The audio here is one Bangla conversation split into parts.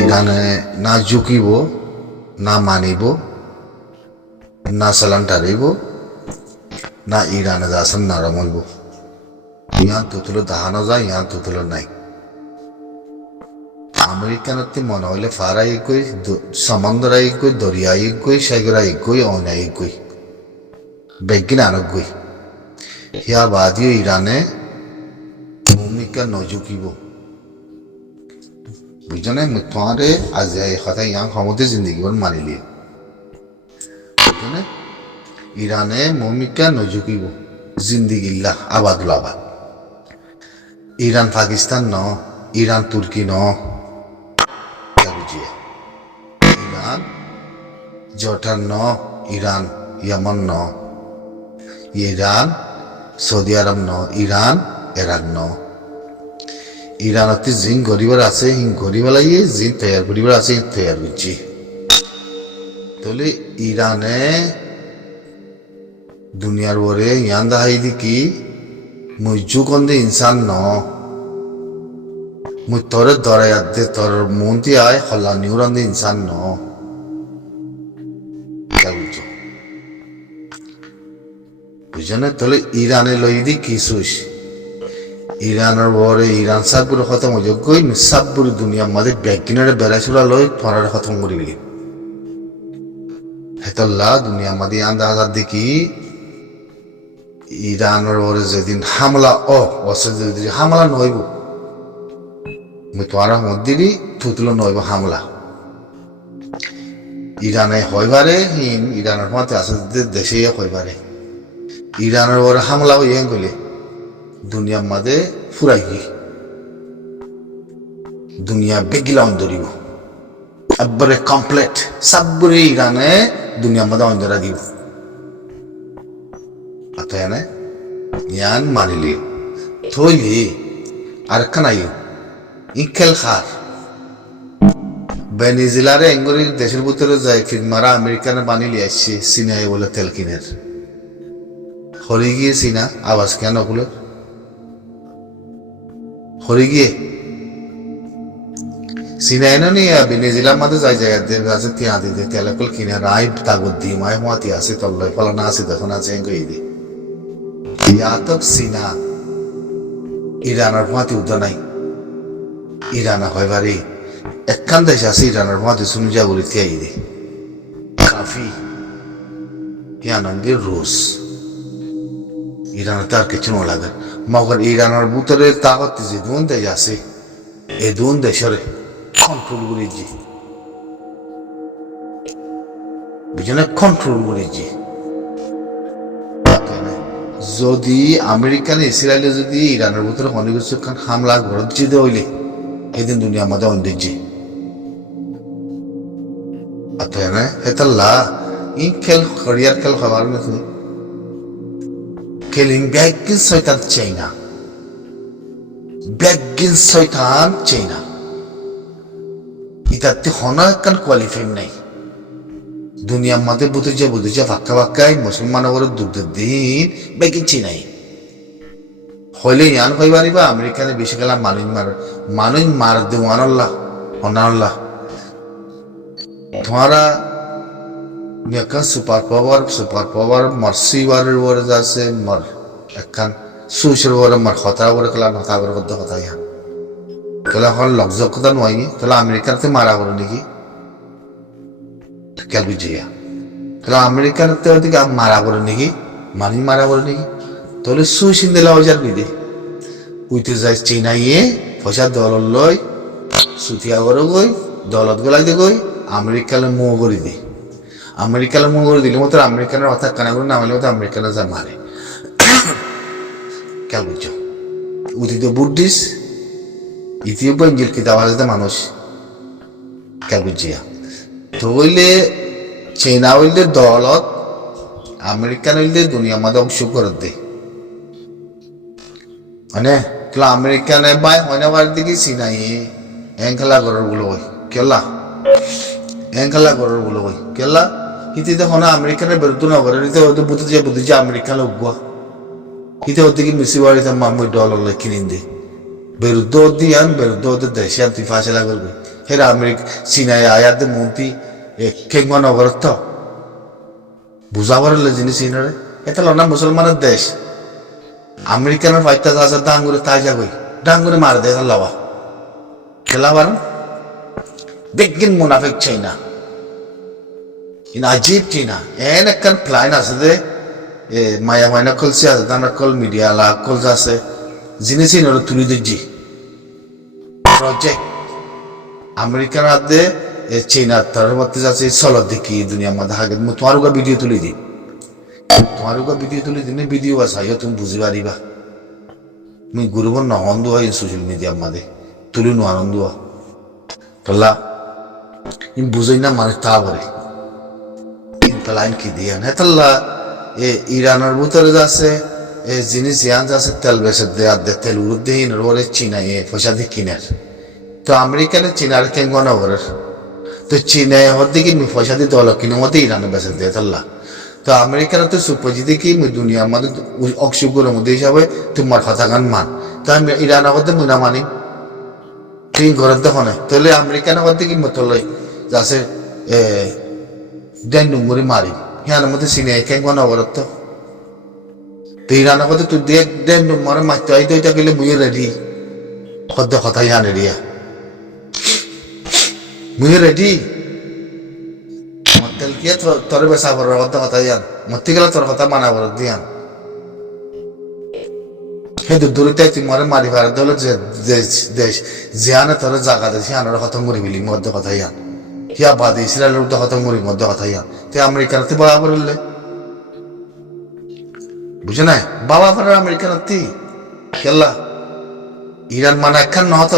ইরানে না ঝুঁকিব, না মানিব, না চালান টারিব, না ইরানে যাচ্ছেন না রমইব। ইয়ান তুতুলো দাহানো যায়, ইয়ান তুতুলো নাই। আমেরিকানত মনে হইলে ফারা ইকই, সমন্দরা ইকই, দরিয়া ইকই, সাগরা ইকই, অনা ইকই, বেগিন আনগই। হিয়া বাদিও ইরানে ভূমিকা নজুকিব। বুঝনে তোমারে আজ এই কথা ইয়াং ক্ষমতে জিন্দগি বল মানিলি। বুঝনে ইরানে ভূমিকা নজুকিব জিন্দিগিল্লাহ আবাদুল আবাদ। ইরান পাকিস্তান ন, ইরান তুর্কি ন, ইরান জর্ডান ন, ইরান ইয়ামান ন, ইরান সৌদি আরব ন, ইরান ইরাক ন। ইরানতে জিন গরিবার আছে, হিং গরিবালাইয়ে জিন তৈয়ার গরিবার আছে, হিং তৈয়ার করছি। তাহলে ইরানে দুনিয়ার ওরে ইয়ান দাহাই দি কি মুই যুগন্দে ইনসান ন, মুই তোরে দরায়াত দে তোর মন্তি আয় হল্লা নিউরন্দে ইনসান ন। বুঝনে তাহলে ইরানে লই দি কি সুইস ইরানের বরে ইরান সাবগুলো খতম হয়ে গই সাবগুলো দুনিয়ার মাঝে ব্যাগিনারে বেড়াইছুলা লই তোরারে খতম করে গেলি। হেতল্লা দুনিয়ার মাঝে আন্দা হাজার দেখি ইরানের বরে যেদিন হামলা যদি হামলা নইব মুই তোরা মধ্যে থুতলো নইব হামলা। ইরানে হইবারে হিন ইরানের মাঝে আছে দেশে হইবারে ইরানের বরে হামলা হইয়ে গেলে দুনিয়ার মাঝে ফুরাই গই দুনিয়া বেগিলা অন্ধরিব একবারে কমপ্লিট সবরে ইরানে দুনিয়ার মাঝে অন্ধরা দিব। আতায়ানে ইয়ান মানিলি থইলি আর কানাই ইখেল খার ভেনিজুয়েলারে এঙ্গরি দেশের ভিতরে যায় ফির মারা আমেরিকানে বানিলি আসছে সিনাই বলে তেল কিনের হরে গিয়ে সিনা আওয়াজ কেন বলে হরে গিয়ে সিনাইনো নিয়ে ভেনিজুয়েলার মধ্যে যাই জায়গা আছে তিয়া দিতে তেলাকল কিনে রায় তাগত দি মায় মাতি আছে তল্লয় ফলানা আছে দেখুন আছে এঙ্গই দি ইয়াতক সিনা ইরানের মাতি উদ্দা নাই ইরানা হয় বাড়ি একখান দেশ আছে ইরানের মাতি শুনে যা বলি তিয়াই দি কাফি ইয়ানঙ্গে রুশ ইরানে তার কিছু না লাগে মগর ইরানের ভিতরে তাগত যে দুন দেশ আছে এই দুন দেশের কন্ট্রোল করেছি বুঝলে কন্ট্রোল করেছি। যদি আমেরিকান ইসরায়েলে যদি ইরানের ভিতরে অনেক কিছু হামলা ঘরত হইলে সেদিন দুনিয়া আমাদের অন্দিজি হেতাল্লা ই খেল হরিয়ার খেল হবার নাকি খেলিং ব্যাগিন শয়তান চাইনা ব্যাগিন শয়তান চাইনা ইতাতে হনা কান কোয়ালিফাই নাই দুনিয়ার মধ্যে বুঝেছে ফাঁকা ফাঁকাই মুসলমান দুধ দিন বেগিন চিনাই হইলে ইয়ান হই পারিবা আমেরিকানে বেশি গেলা মানুষ মার দেওয়ান আল্লাহ অনাল্লাহ তোমারা একখান সুপার পাওয়ার মার্সিবারের ওরে যাচ্ছে মার একখান সুইসের ওরে মার খতরা করে খেলা নথা করে করতে কথা ইয়া তাহলে এখন লকজকতা নয়নি তাহলে আমেরিকাতে মারা করে নাকি কেন বুঝিয়া তাহলে আমেরিকাতে ওদিকে মারা করে নাকি মারা করে নাকি তাহলে সুইসিন দিলা হাজার বিদে উইতে যায় চিনাইয়ে পয়সা দল লই সুতিয়া করে গই দলত গলাই দে গই আমেরিকালে মুহ করে দি আমেরিকালে মুহ করে দিলে মতো আমেরিকানের কথা কানা করে নামালে মতো আমেরিকানে যা মারে কেন বুঝছো উঠি তো বুদ্ধিস ইথিওপিয়া ইঞ্জিল কিতাব আছে মানুষ কেন বুঝিয়া তো হইলে চীনা হইলে দলত আমেরিকান হইলে দুনিয়া মাঝে অংশ করে দে মানে কেলা আমেরিকানে বাই হয় বার দিকে চিনাই খেলা ঘরের গুলো ওই কেলা খেলা ঘরের গুলো ওই কেলা হিতে দেখো আমেরিকানের বেরোতো না করে নিতে হয়তো বুঝেছে আমেরিকান উগুয়া হিতে ওর দিকে মিশি বাড়িতে মামুই ডলার কিনে দে বিরুদ্ধ দিয়ান বিরুদ্ধ দেশে তুই ফাঁসেলা করবে হেরা আমেরিকা চীনায় আয়াতে মন্ত্রী কেঙ্গা নগরত বুঝাবার জিনিস চীনরে এটা লনা মুসলমানের দেশ আমেরিকানের ফাইতা আছে ডাঙ্গুরে তাই যাবই ডাঙ্গুরে মার দেয় লাওয়া খেলা পারেন বেগিন মুনাফিক চাইনা ইন আজীব চিনা এন একখান প্ল্যান আছে যে মায়া মাইনা কলসি আছে তারা কল মিডিয়া লা কলস আছে জিনিস তুলি দিচ্ছি প্রজেক্ট আমেরিকার হাতে চীনার তার মধ্যে যাচ্ছে চলত দেখি দুনিয়ার মধ্যে আগে তোমার ভিডিও তুলি দিই তোমার ভিডিও তুলি দিনে ভিডিও আছে তুমি বুঝি পারিবা তুমি গুরুবর নহন্দ হয় সোশ্যাল মিডিয়ার মধ্যে তুলি আনন্দ তোলা বুঝাই না মানুষ তা বলে প্লাইন কি দিয়ে নেতাল্লা ইরানের ভিতরে যাচ্ছে জিনিস ইয়ান যাচ্ছে তেল বেসে দেয় তেল উড়ুদ দিয়ে ওরে চীনা পয়সা দিয়ে কিনার তো আমেরিকানে চীনার কেঙ্গন ওরের তো চীনা হর দিকে পয়সা দিতে হলো কিনে মধ্যে ইরানে বেসে দেয় তাল্লা তো আমেরিকানে তো সুপজি দেখি দুনিয়ার মধ্যে অক্সিগুলোর মধ্যে হিসাবে তোমার কথা গান মান তো আমি ইরানের মধ্যে মুনা মানি তুই ঘরের দেখো না তাহলে আমেরিকানের মধ্যে কি মতো লই যাচ্ছে দেন ডুঙ্গুরি মারি হিয়ার মধ্যে চিনে কেঙ্গন অবরত তো ইরানের মধ্যে তুই দেখ দেন ডুঙ্গরে মারতে হয় তো গেলে মুই রেডি সদ্য কথা ইহান রেডিয়া মুই রেডি মতেল কি তোর বেসা বড় কথা ইয়ান মতি গেলে তোর কথা মানা বড় দিয়ান সেই দূরতে তুই মরে মারি পারে দল যে দেশ জিয়ানে তোর জায়গা দেশ হিয়ানোর কথা মরি বিলি মধ্যে কথা ইয়ান হিয়া বাদে ইসরায়েলের কথা মরি মধ্যে কথা ইয়ান তুই আমেরিকানতে বাবা বললে বুঝে নাই বাবা পড়ার আমেরিকানতি খেলা ইরান মানে একখান নহত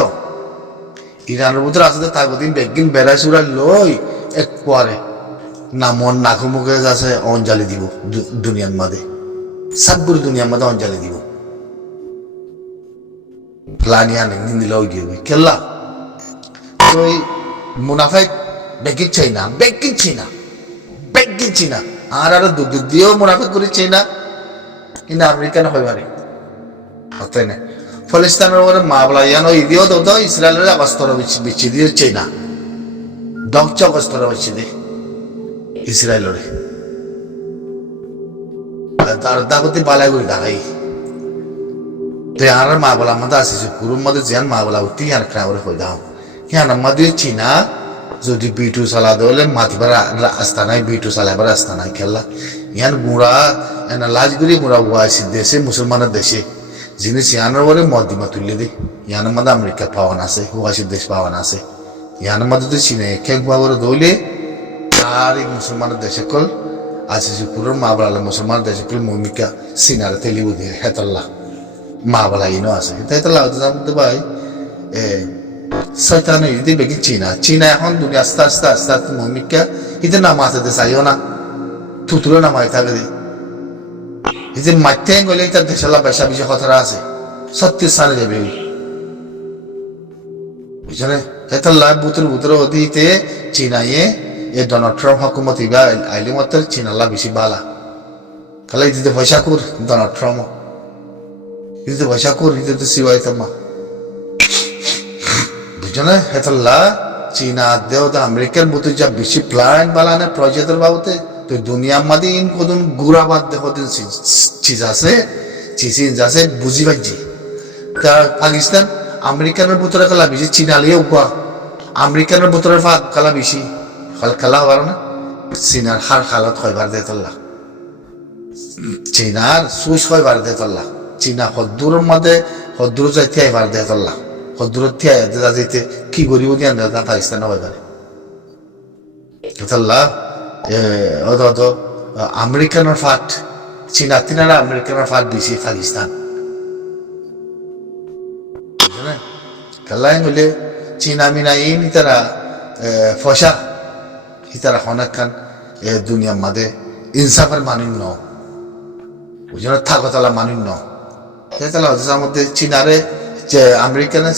ইরানের ভিতরে আসতে তাগদিন বেগিন বেড়াই চুরাই লই এক পরে না মন নাকু মুখে আছে অঞ্জলি দিব দুনিয়ার মাঝে সাতগুরি দুনিয়ার মাঝে অঞ্জলি দিব প্লানিয়া নেই দিলে ওই দিয়ে খেলা ওই মুনাফাই বেগিচ্ছি না বেগিচ্ছি না আর আরো দুধ দিয়েও মুনাফা করেছি না কিন্তু আমেরিকান হয় পারে তাই না ফলিস্তানের উপরে মামলা ইয়ান ওই দিয়েও তো ইসরায়েলের অবস্থা বিচ্ছি দিয়েছে না দক্ষ অবস্থা হচ্ছে দে ইসরায়েলের তার দাবতি বালাই করে দাঁড়াই তো আর মা বলা আমাদের আসিছে গুরুর মধ্যে যেন মা বলা উঠি আর খাওয়ারে হয়ে দাও হিয়ান আমাদের চিনা যদি বিটু চালা দলে মাতিবার রাস্তা নাই বিটু চালাবার রাস্তা নাই খেলা ইয়ান গুড়া এনা লাজগুড়ি গুড়া ওয়াইছি দেশে মুসলমানের দেশে জিনিস ইয়ানোর বলে মদিমা তুলে দি ইয়ানোর মধ্যে আমেরিকা পাওয়ান আছে ওয়াইসির দেশ পাওয়ান আছে ইয়ানোর মধ্যে তো চিনে খেক বাবরে দৌলে আর এই মুসলমানের দেশে কল আসিছে পুরো মা বলালে মুসলমানের দেশে কল মমিকা সিনারে তেলিবু দিয়ে হেতাল্লা মা বলা ইনো আছে হেতাল্লা হতে ভাই শয়তান ইদি বেগি চীনা এখন দুনিয়া আস্তে আস্তে আস্তে আস্তে মমিকা ইতে নামাতে চাইও না তুতুলো নামাই থাকে দি এই যে মাঠে গেলে তার দেশালা বেশা বেশি কথাটা আছে সত্যি স্থানে যাবে বুঝলে এটা লাভ বুতরে অধীতে চীনাইয়ে এই ডোনাল্ড ট্রাম্প হকুমত ইবা আইলে মত চীনাল্লা বেশি বালা খালি দিতে পয়সা কর ডোনাল্ড ট্রাম্প দিতে পয়সা কর দিতে সিওয়াই তোমা বুঝলে এটা চীনা দেও তো আমেরিকার বুতে যা বেশি প্ল্যান বালানে প্রজেক্টের বাবতে তো দুনিয়ার মাঝে ইন কদন গুড়াবাদ দেখো চিজ আছে চিজ আছে বুঝি পাইছি তা পাকিস্তান আমেরিকানের ভিতরে খেলা বেশি চীনালিয়ে উপা আমেরিকানের ভিতরে খেলা বেশি খেলা হবার না চীনার হার খালত হয়বার দে তোল্লা চীনার সুইচ হয়বার দে তোল্লা চীনা হদ্দুরের মধ্যে হদ্দুর যাইতে আইবার দে তোল্লা হদ্দুরের থিয়া যাইতে কি করিব দিয়ে পাকিস্তান হয়বারে তোল্লা আমেরিকানের ফাট চীনা তিনারা আমেরিকানের ফাট বেশি পাকিস্তান খেলাই বলে চীনা মিনা এই তারা ফসা ইতারা অনেক খান দুনিয়ার মাঝে ইনসাফের মানুষ ন বুঝলেন থাকতলা মানুষ ন তাহলে হচ্ছে মধ্যে চীনারে যে আমেরিকানের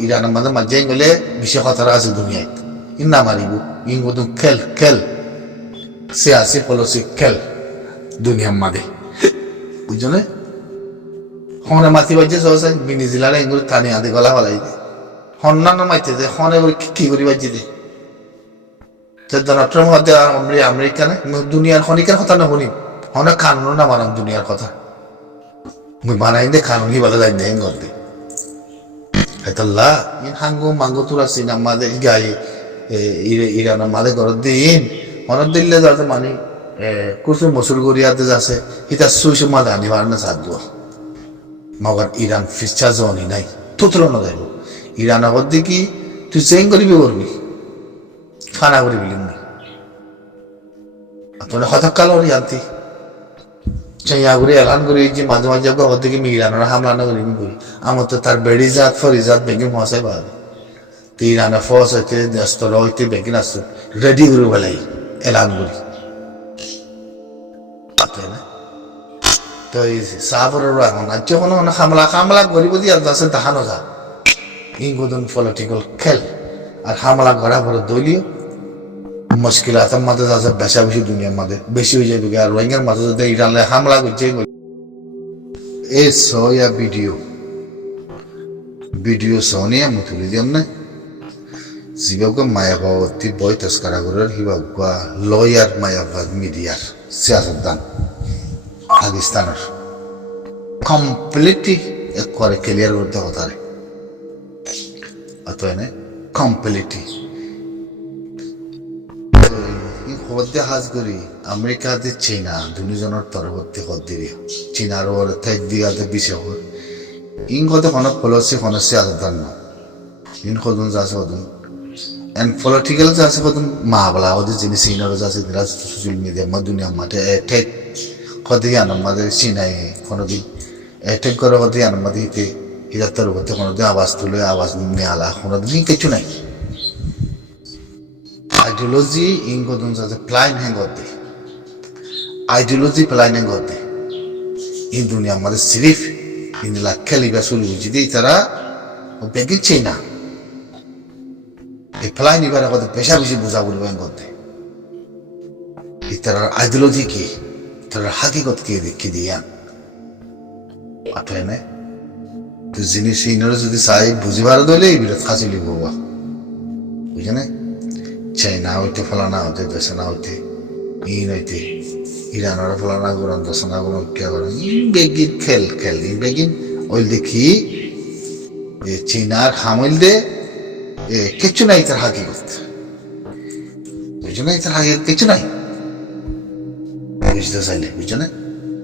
ইরানের মাঝে মাঝে গেলে বেশি কথারা আছে দুনিয়ায় ইন না মারিব ইন কদম খেল সিয়াসি পলিসি খেল দুনিয়ার মাঝে বুঝলে হনে মাতি বাজে সহসে ভেনিজুয়েলার এগুলো টানি আদি গলা হলাই দে হন্যান্য মাইতে যে হনে কি করি বাজি দে ডোনাল্ড ট্রাম্প হতে আমেরিকানে দুনিয়ার খনিকের কথা না শুনি অনেক কানুনও না মানাম দুনিয়ার কথা মুই বানাই দে কানুন কি বলা যায় নেই গল্পে হাইতাল্লাহ হাঙ্গু মাঙ্গু তুরা সিনাম মাদে গাই ইরানের মাদে ঘর দিন অনেক দিল্লে যাতে মানে কুসুম মসুর গড়িয়াতে যাচ্ছে এটা সুইসে মাদে আনিবার না সাধ্য মগর ইরান ফিসা জনি নাই তুতর না যাইব ইরান আগর দেখি তুই চেঞ্জ করিবি করবি ফানা করে বিলিম না তোর হঠাৎকাল ওর জানতি চাইয়া করে এলান করে যে মাঝে মাঝে ওর দিকে ইরানের হামলা না করিবি করি আমার তো তার বেড়ি জাত ফরিজাত বেগিন মশাই পাবে তো ইরানের ফস হইতে স্তর হইতে বেগিন আসতো রেডি করে বেলাই এলান করি তো এই সাহাবর এখন আর যখন হামলা হামলা করিব দিয়ে আছে দেখানো যা ইংগুদন পলিটিক্যাল খেল আর হামলা করা পরে দলীয় মুশকিলাতের মাঝে আছে বেশা বেশি দুনিয়ার মাঝে বেশি হয়ে যাবে আর রোহিঙ্গার মাঝে যদি ইরানে হামলা করছে এই সয়া ভিডিও সনিয়া মুতুলি দিয়াম না জীবকে মায়াবাবতী বই তস্করা করার হিবা লয়ার মায়াবাদ মিডিয়ার সিয়াসতদান পাকিস্তানের কমপ্লিটলি করে ক্লিয়ার করতে হতারে অত এনে কমপ্লিটলি হদ্দে হাজ করি আমেরিকা দি চীনা দুজনের তরফতে হদ্দিরি চীনার ওর ঠাই দিয়াতে বিষয় ইন কত কোনো পলিসি কোনো সিয়াসতদান না ইন কদন যাচ্ছে কদন এন্ড পলিটিক্যাল যাচ্ছে কদন মা বলা ওদের যিনি চীনের যাচ্ছে দিরা সোশ্যাল মিডিয়া মা দুনিয়া মাঠে ঠেক কদিকে আনন্দ চিনাই কোনোদিন অ্যাটেক করে কদিকে আনন্দ দিতে হিজাত্তর করতে কোনোদিন আওয়াজ তুলে আওয়াজ নিয়ে আলা কোনোদিন কিছু নাই আইডিওলজি ইংকদন যাতে প্লাইন হ্যাং করতে আইডিওলজি প্লাইন হ্যাং করতে ইন দুনিয়া আমাদের সিরিফ ইন লাখে লিবা শুরু হয়েছে দিয়ে তারা বেগিন চেনা এই প্লাইন এবার আমাদের পেশা বেশি বোঝা বলবো হ্যাং করতে তার আইডিওলজি কি তার হাকিকত কি দিয়া আঠায় নাই তো জিনিস ইনরে যদি চাই বুঝিবার দলে এই বিরত খাঁচি লিব বুঝে না চাইনা হইতে ফলানা হইতে দেশনা হইতে ইন হইতে ইরানের ফলানা গরম দেশনা গরম কে গরম বেগিন খেল বেগিন ওই দেখি চীনার হামিল দে কিচ্ছু নাই তার হাকিকত বুঝে নাই তার হাকিকত কিছু নাই বুঝতে চাইলে বুঝছো না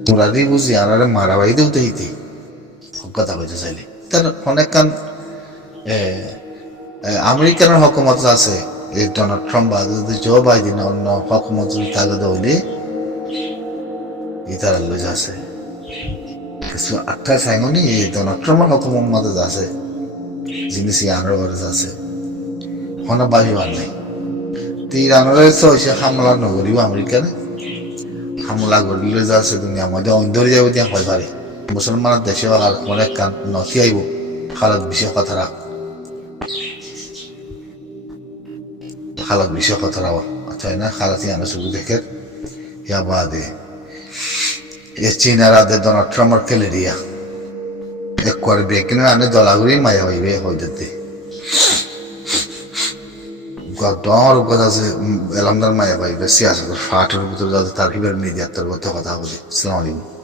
তোরা দিয়ে বুঝি আর মারাবাই দেও তো হিতে কথা বুঝতে চাইলে তার অনেক কান আমেরিকার হকুমত আছে এই ডোনাল্ড ট্রাম্প বা যদি জো বাইডেন অন্য হকুমত তাহলে দৌলে ইতার লজ আছে কিছু আটটা সাইমনি এই ডোনাল্ড ট্রাম্পের হকুমত মধ্যে আছে জিনিস আনার ঘরে আছে কোনো বাহিবার নেই তো ইরানের সে হামলা নগরীব আমেরিকানে হামলা করলে যাচ্ছে দুনিয়া মধ্যে অন্ধরে যাবে দিয়া হয় পারে মুসলমানের দেশে অনেক কান নথি আইব খালাত বিষয় কথা রাখ খালাত বিষয় কথা রাখ তাই না খালাতি আনা শুধু দেখে ইয়া বাদে এ চীনার আদে ডোনাল্ড ট্রাম্পের খেলে দিয়া এক করে বেকিনে আনে দলাগুড়ি মায়া হইবে হইতে ডর কথা আছে এলামদার মায়া পাইবে সিয়াসতের ফাটের ভিতরে যাতে তার হিবার মিডিয়ার তোর কথা বলে আসসালামু আলাইকুম